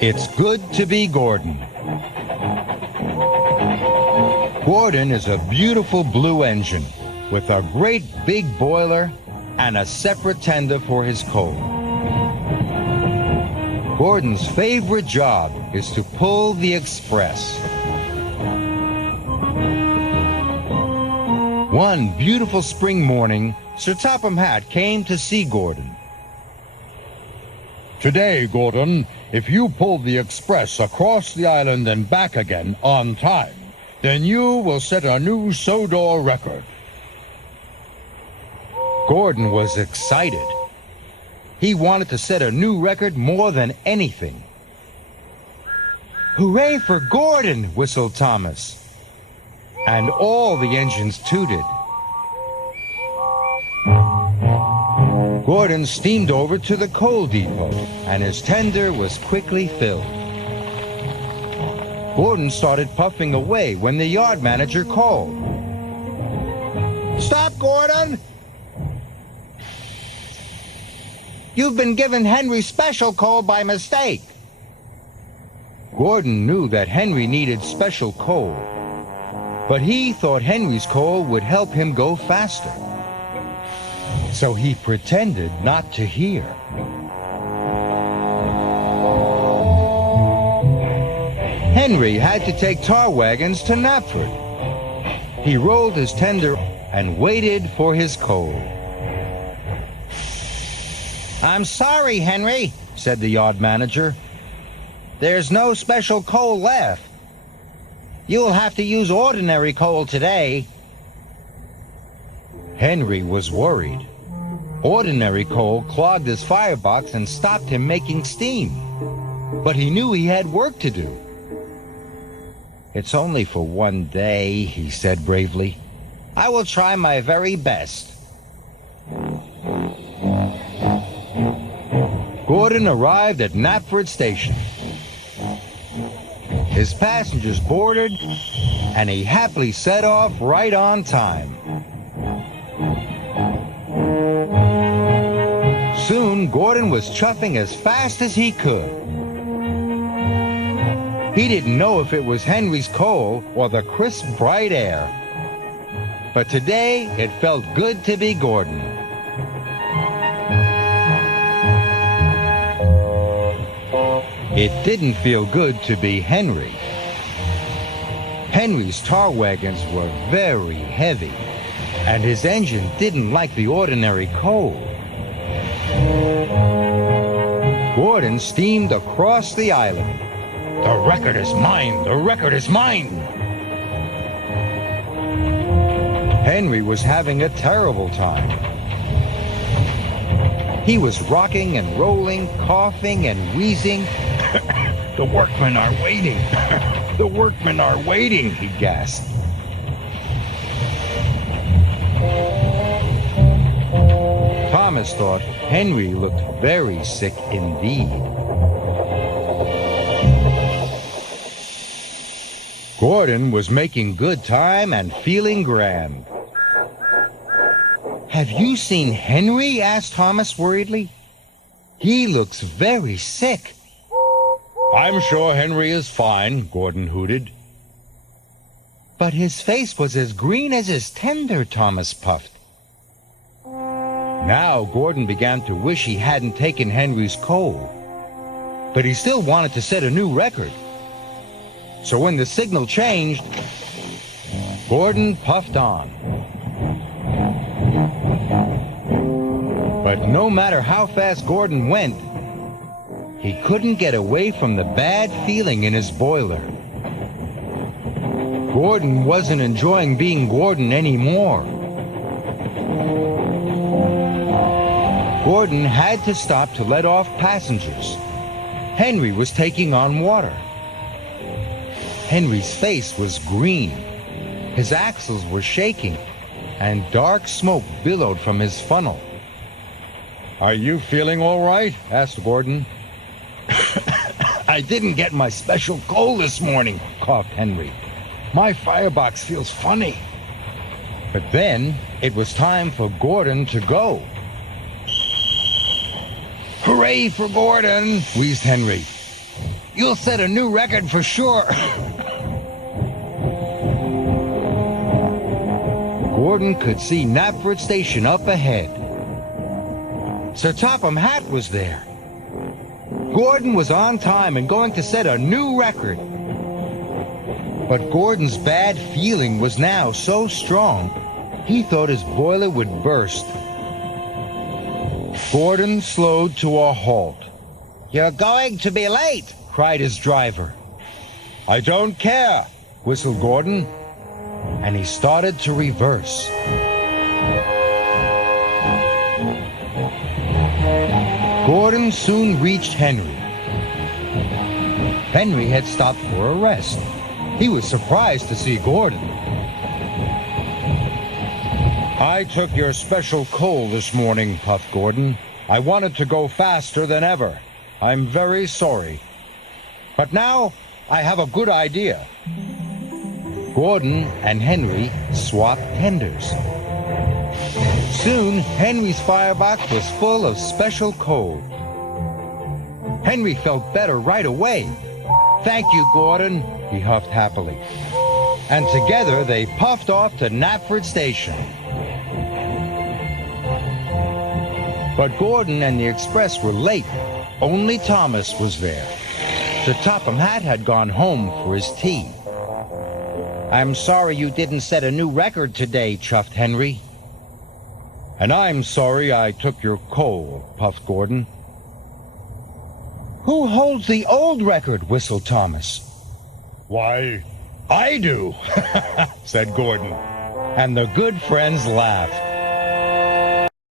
It's good to be Gordon. Gordon is a beautiful blue engine with a great big boiler and a separate tender for his coal. Gordon's favorite job is to pull the express. One beautiful spring morning, Sir Topham Hatt came to see Gordon. Today, Gordon, if you pull the express across the island and back again on time, then you will set a new Sodor record. Gordon was excited. He wanted to set a new record more than anything. Hooray for Gordon, whistled Thomas. And all the engines tooted. Gordon steamed over to the coal depot, and his tender was quickly filled. Gordon started puffing away when the yard manager called. "Stop, Gordon! You've been given Henry's special coal by mistake." Gordon knew that Henry needed special coal, but he thought Henry's coal would help him go faster. So he pretended not to hear. Henry had to take tar wagons to Knapford. He rolled his tender and waited for his coal. "I'm sorry, Henry," said the yard manager. "There's no special coal left. You'll have to use ordinary coal today." Henry was worried. Ordinary coal clogged his firebox and stopped him making steam. But he knew he had work to do. "It's only for one day," he said bravely. "I will try my very best." Gordon arrived at Knapford Station. His passengers boarded, and he happily set off right on time. Soon, Gordon was chuffing as fast as he could. He didn't know if it was Henry's coal or the crisp, bright air. But today, it felt good to be Gordon. It didn't feel good to be Henry. Henry's tar wagons were very heavy, and his engine didn't like the ordinary coal. Gordon steamed across the island. "The record is mine! The record is mine!" Henry was having a terrible time. He was rocking and rolling, coughing and wheezing. "The workmen are waiting! The workmen are waiting!" he gasped. Thomas thought Henry looked very sick indeed. Gordon was making good time and feeling grand. "Have you seen Henry?" asked Thomas worriedly. "He looks very sick." "I'm sure Henry is fine," Gordon hooted. "But his face was as green as his tender," Thomas puffed. Now Gordon began to wish he hadn't taken Henry's coal, but he still wanted to set a new record. So when the signal changed, Gordon puffed on. But no matter how fast Gordon went, he couldn't get away from the bad feeling in his boiler. Gordon wasn't enjoying being Gordon anymore. Gordon had to stop to let off passengers. Henry was taking on water. Henry's face was green. His axles were shaking, and dark smoke billowed from his funnel. "Are you feeling all right?" asked Gordon. "I didn't get my special coal this morning," coughed Henry. "My firebox feels funny." But then it was time for Gordon to go. "Hooray for Gordon," wheezed Henry. You'll set a new record for sure. Gordon could see Knapford Station up ahead. Sir Topham Hatt was there. Gordon was on time and going to set a new record. But Gordon's bad feeling was now so strong, he thought his boiler would burst. Gordon slowed to a halt. "You're going to be late," cried his driver. "I don't care," whistled Gordon, and he started to reverse. Gordon soon reached Henry. Henry had stopped for a rest. He was surprised to see Gordon. "I took your special coal this morning," puffed Gordon. "I wanted to go faster than ever. I'm very sorry. But now I have a good idea." Gordon and Henry swapped tenders. Soon, Henry's firebox was full of special coal. Henry felt better right away. "Thank you, Gordon," he huffed happily. And together they puffed off to Knapford Station. But Gordon and the express were late. Only Thomas was there. Sir Topham Hatt had gone home for his tea. "I'm sorry you didn't set a new record today," chuffed Henry. "And I'm sorry I took your coal," puffed Gordon. "Who holds the old record?" whistled Thomas. "Why, I do," said Gordon. And the good friends laughed.